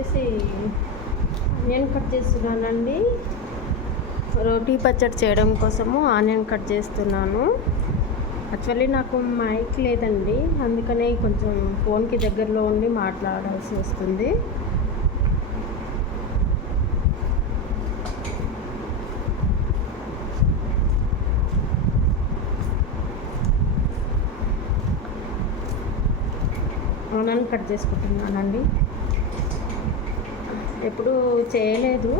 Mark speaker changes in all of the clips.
Speaker 1: వచ్చేసి onion cut చేస్తున్నానండి. రోటీ పచ్చడి చేయడం కోసము ఆనియన్ కట్ చేస్తున్నాను. యాక్చువల్లీ నాకు మైక్ లేదండి. అందుకనే కొంచెం ఫోన్కి దగ్గరలో ఉండి మాట్లాడాల్సి వస్తుంది. ఆనియన్ కట్ చేసుకుంటున్నానండి. ఎప్పుడు చేయలేదు.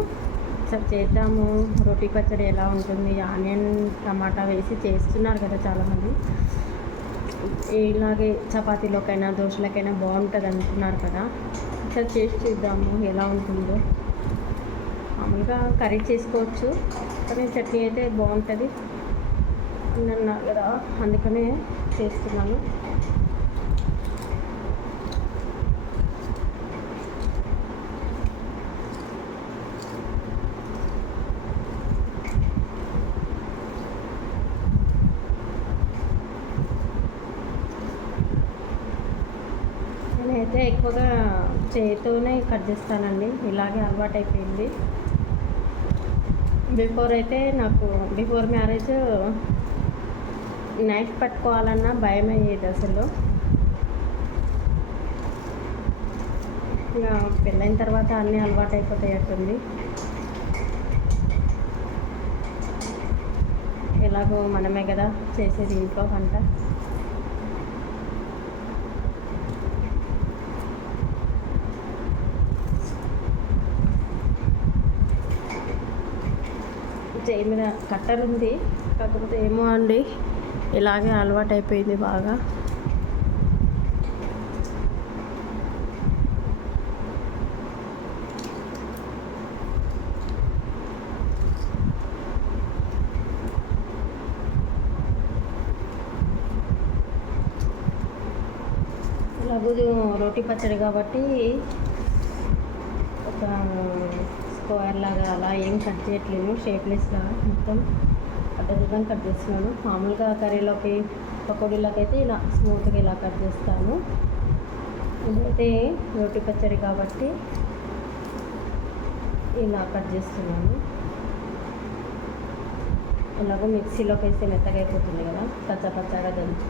Speaker 1: ఒకసారి చేద్దాము. రోటీ పచ్చడి ఎలా ఉంటుంది? ఆనియన్ టమాటా వేసి చేస్తున్నారు కదా చాలామంది. ఇలాగే చపాతీలోకైనా దోశలకైనా బాగుంటుంది అనుకున్నారు కదా. ఒకసారి చేసి చూద్దాము ఎలా ఉంటుందో. మామూలుగా కర్రీ చేసుకోవచ్చు. కానీ చట్నీ అయితే బాగుంటుంది. అన్నారు కదా. అందుకనే చేస్తున్నాను. నేనైతే ఎక్కువగా చేతితోనే కట్ చేస్తానండి. ఇలాగే అలవాటు అయిపోయింది బిఫోర్ అయితే నాకు బిఫోర్ మ్యారేజ్ నైఫ్ పట్టుకోవాలన్నా భయం అయ్యేది అసలు. ఇంకా పెళ్ళైన తర్వాత అన్నీ అలవాటు అయిపోతాయట్టుంది ఎలాగో మనమే కదా చేసేది ఇంట్లో వంట. చేయి మీద కట్టర్ ఉంది? కాకపోతే ఏమో అండి. ఇలాగే అలవాటు అయిపోయింది బాగా. ఇలాగూ రోటీ పచ్చడి కాబట్టి ఒక స్క్వేర్ లాగా అలా ఏం కట్ చేయట్లేదు. షేప్లెస్ లాగా మొత్తం అడ్డదిడ్డం కట్ చేస్తున్నాను. మామూలుగా కర్రీలోకి పకోడీలోకి అయితే ఇలా స్మూత్గా ఇలా కట్ చేస్తాను. ఇదైతే రోటి పచ్చడి కాబట్టి ఇలా కట్ చేస్తున్నాను. అలాగే మిక్సీలోకి వేస్తే మెత్తగా అయిపోతుంది కదా పచ్చ పచ్చగా దంచు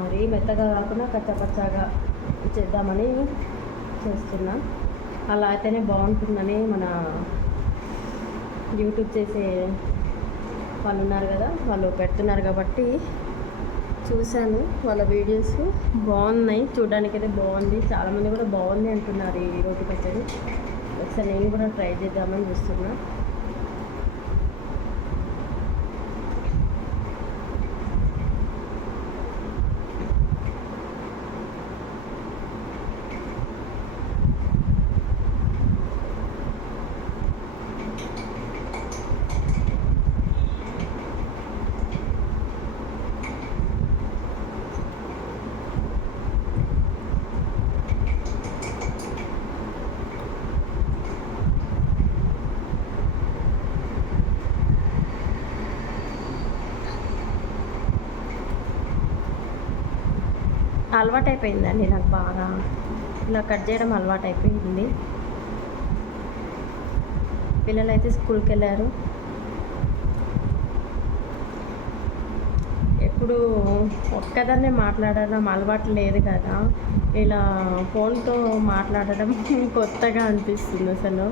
Speaker 1: మరీ మెత్తగా కాకుండా కచ్చపచ్చగా చేద్దామని చేస్తున్నాను అలా అయితేనే బాగుంటుందని మన యూట్యూబ్ చేసే వాళ్ళు ఉన్నారు కదా వాళ్ళు పెడుతున్నారు కాబట్టి చూశాను వాళ్ళ వీడియోస్ బాగున్నాయి చూడడానికి అయితే బాగుంది చాలామంది కూడా బాగుంది అంటున్నారు ఈ రోటి పచ్చడి ఒకసారి నేను కూడా ట్రై చేద్దామని చూస్తున్నా. అలవాటు అయిపోయిందండి నాకు బాగా. ఇలా కట్ చేయడం అలవాటు అయిపోయింది పిల్లలు అయితే స్కూల్కి వెళ్ళారు ఎప్పుడు ఒక్కదాన్నే మాట్లాడడం అలవాటు లేదు కదా. ఇలా ఫోన్తో మాట్లాడడం కొత్తగా అనిపిస్తుంది అసలు.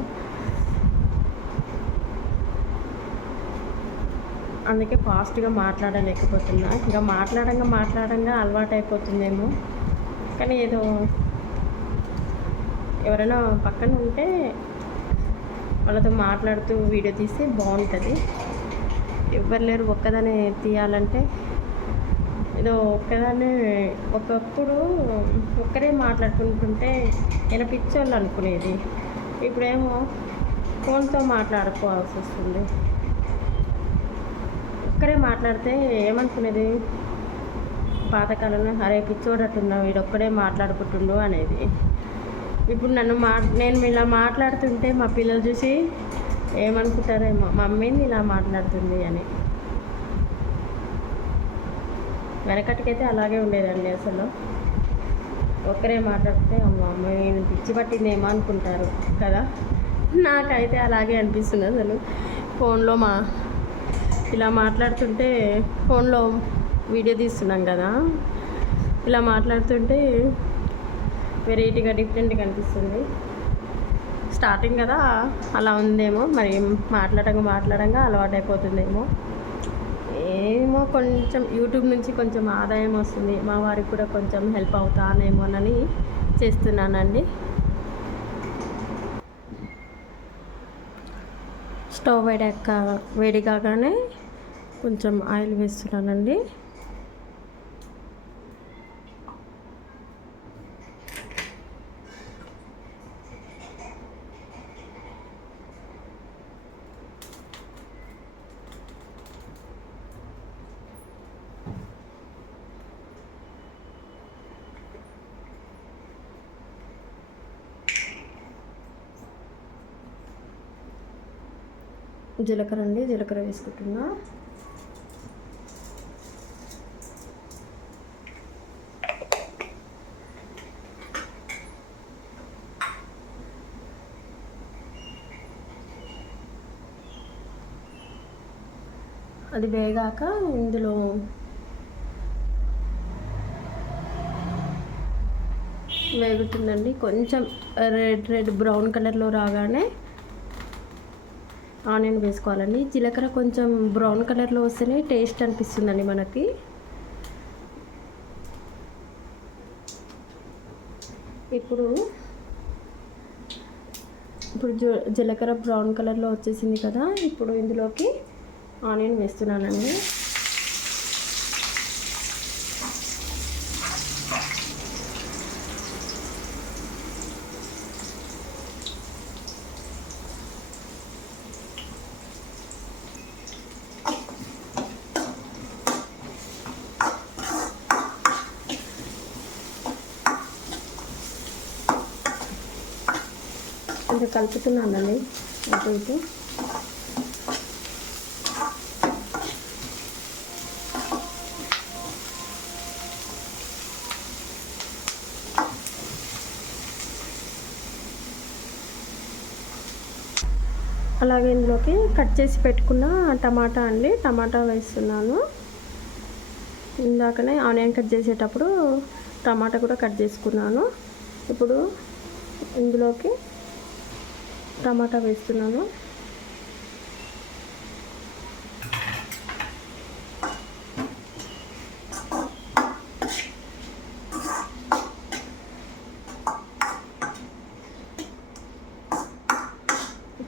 Speaker 1: అందుకే ఫాస్ట్గా మాట్లాడలేకపోతున్నా. ఇంకా మాట్లాడంగా మాట్లాడంగా అలవాటు అయిపోతుందేమో కానీ ఏదో ఎవరైనా పక్కన ఉంటే వాళ్ళతో మాట్లాడుతూ వీడియో తీస్తే బాగుంటుంది ఎవరు లేరు ఒక్కదానే తీయాలంటే ఏదో ఒక్కదానే ఒకప్పుడు ఒక్కరే మాట్లాడుకుంటుంటే నేను పిచ్చోళ్ళు అనుకునేది. ఇప్పుడేమో ఫోన్తో మాట్లాడుకోవాల్సి వస్తుంది ఒక్కరే మాట్లాడితే ఏమనుకునేది? పాతకాలంలో అరే పిచ్చోడట్టున్నావు వీడొక్కడే మాట్లాడుకుంటుండు అనేది. ఇప్పుడు నన్ను మా నేను ఇలా మాట్లాడుతుంటే మా పిల్లలు చూసి ఏమనుకుంటారేమో మమ్మీని ఇలా మాట్లాడుతుంది అని. వెనకటికైతే అలాగే ఉండేదండి అసలు. ఒక్కరే మాట్లాడితే అమ్మ నేను పిచ్చి పట్టిందేమో అనుకుంటారు కదా. నాకైతే అలాగే అనిపిస్తుంది అసలు. ఫోన్లో మా ఇలా మాట్లాడుతుంటే ఫోన్లో వీడియో తీస్తున్నాం కదా. ఇలా మాట్లాడుతుంటే వెరైటీగా డిఫరెంట్గా అనిపిస్తుంది. స్టార్టింగ్ కదా అలా ఉందేమో మరి మాట్లాడంగా మాట్లాడంగా అలవాటు అయిపోతుందేమో ఏమో కొంచెం యూట్యూబ్ నుంచి కొంచెం ఆదాయం వస్తుంది మా వారికి కూడా కొంచెం హెల్ప్ అవుతానేమోనని చేస్తున్నానండి. స్టవ్ వేడాక వేడి కాగానే కొంచెం ఆయిల్ వేస్తున్నానండి. జీలకర్ర అండి జీలకర్ర వేసుకుంటున్నా. అది వేగాక ఇందులో వేగుతుందండి. కొంచెం రెడ్ రెడ్ బ్రౌన్ కలర్లో రాగానే ఆనియన్ వేసుకోవాలండి. జీలకర్ర కొంచెం బ్రౌన్ కలర్లో వస్తేనే టేస్ట్ అనిపిస్తుందండి మనకి. ఇప్పుడు ఇప్పుడు జీలకర్ర బ్రౌన్ కలర్లో వచ్చేసింది కదా. ఇప్పుడు ఇందులోకి ఆనియన్ వేస్తున్నానండి. కొంచెం కలుపుతున్నానండి. అటు ఇటు అలాగే ఇందులోకి కట్ చేసి పెట్టుకున్న టమాటా అండి. టమాటా వేస్తున్నాను. ఇందాకనే ఆనియన్ కట్ చేసేటప్పుడు టమాటా కూడా కట్ చేసుకున్నాను. ఇప్పుడు ఇందులోకి టమాటా వేస్తున్నాను.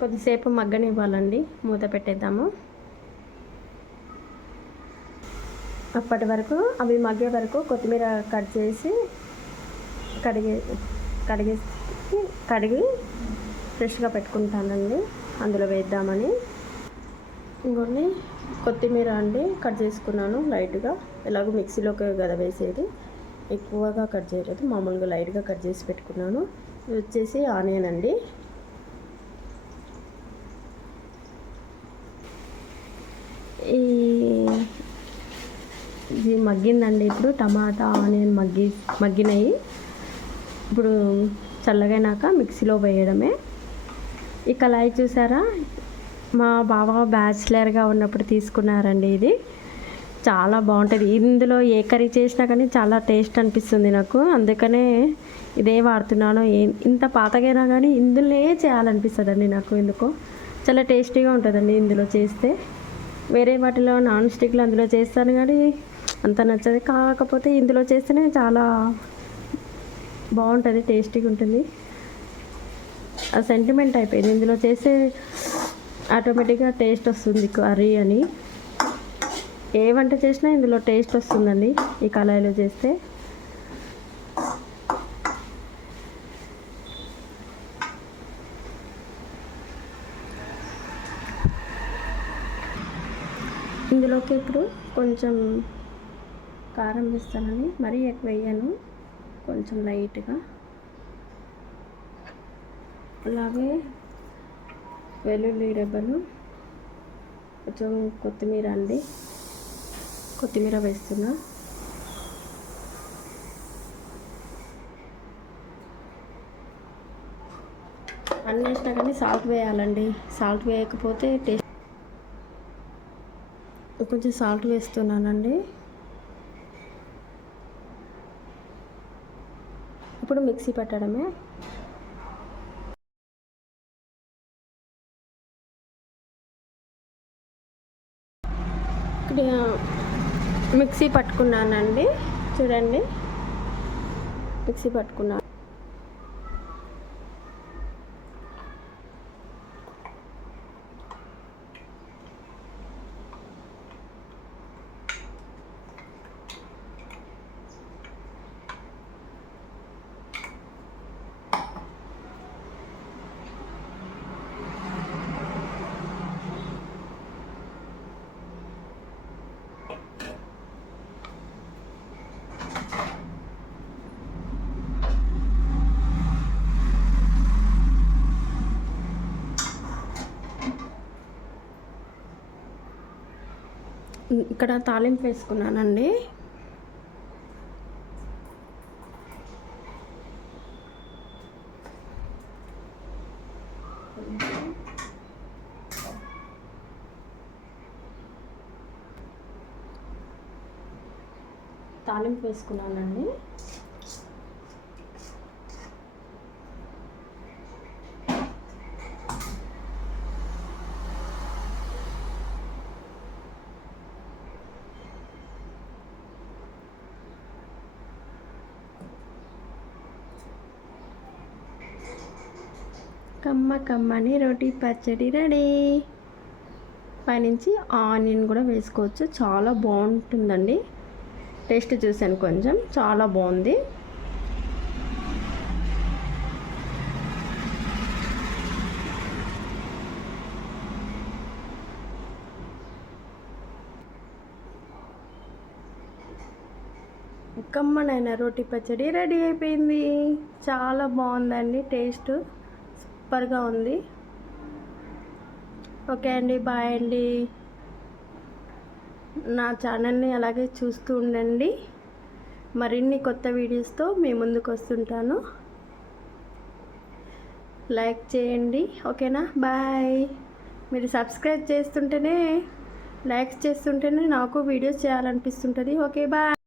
Speaker 1: కొద్దిసేపు మగ్గనివ్వాలండి. మూత పెట్టేద్దాము. అప్పటి వరకు అవి మగ్గే వరకు కొత్తిమీర కట్ చేసి కడిగే కడిగేసి కడిగి ఫ్రెష్గా పెట్టుకుంటానండి. అందులో వేద్దామని. ఇంకొన్ని కొత్తిమీర అండి కట్ చేసుకున్నాను లైట్గా. ఎలాగో మిక్సీలోకి కదా వేసేది. ఎక్కువగా కట్ చేయలేదు మామూలుగా లైట్గా కట్ చేసి పెట్టుకున్నాను. ఇది వచ్చేసి ఆనియన్ అండి. ఇది మగ్గిందండి. ఇప్పుడు టమాటా ఆనియన్ మగ్గి మగ్గినాయి. ఇప్పుడు చల్లగైనాక మిక్సీలో వేయడమే. ఈ కళాయి చూసారా? మా బావ బ్యాచిలర్గా ఉన్నప్పుడు తీసుకున్నారండి ఇది. చాలా బాగుంటుంది. ఇందులో ఏ కర్రీ చేసినా కానీ చాలా టేస్ట్ అనిపిస్తుంది నాకు. అందుకనే ఇదే వాడుతున్నాను. ఇంత పాతగైనా కానీ ఇందులోనే చేయాలనిపిస్తుంది అండి నాకు ఎందుకో. చాలా టేస్టీగా ఉంటుందండి ఇందులో చేస్తే. వేరే వాటిలో నాన్ స్టిక్లో అందులో చేస్తాను కానీ అంత నచ్చదు. కాకపోతే ఇందులో చేస్తేనే చాలా బాగుంటుంది టేస్టీగా ఉంటుంది. ఆ సెంటిమెంట్ అయిపోయింది. ఇందులో చేస్తే ఆటోమేటిక్గా టేస్ట్ వస్తుంది కర్రీ అని. ఏ వంట చేసినా ఇందులో టేస్ట్ వస్తుందండి ఈ కళాయిలో చేస్తే. ఇందులోకి ఇప్పుడు కొంచెం కారం వేస్తానని మరీ ఎక్కువ వేయను. కొంచెం లైట్గా. అలాగే వెల్లుల్లి డబ్బలు కొంచెం కొత్తిమీర అండి. కొత్తిమీర వేస్తున్నా. అన్నీ వేసినా కానీ సాల్ట్ వేయాలండి. సాల్ట్ వేయకపోతే టేస్ట్ కొంచెం సాల్ట్ వేస్తున్నానండి. ఇప్పుడు మిక్సీ పెట్టడమే. ఇక్కడ మిక్సీ పట్టుకున్నానండి. చూడండి. మిక్సీ పట్టుకున్నాను ఇక్కడ తాలింపు వేసుకున్నానండి. తాలింపు వేసుకున్నానండి. కమ్మ కమ్మని రోటీ పచ్చడి రెడీ. పైనుంచి ఆనియన్ కూడా వేసుకోవచ్చు. చాలా బాగుంటుందండి. టేస్ట్ చూశాను కొంచెం. చాలా బాగుంది. కమ్మనైన రోటీ పచ్చడి రెడీ అయిపోయింది. చాలా బాగుందండి టేస్ట్. సూపర్గా ఉంది. ఓకే అండి బాయ్ అండి. నా ఛానల్ని అలాగే చూస్తూ ఉండండి. మరిన్ని కొత్త వీడియోస్తో మీ ముందుకు వస్తుంటాను. లైక్ చేయండి. ఓకేనా? బాయ్. మీరు సబ్స్క్రైబ్ చేస్తుంటేనే లైక్స్ చేస్తుంటేనే నాకు వీడియోస్ చేయాలనిపిస్తుంటుంది. Okay bye.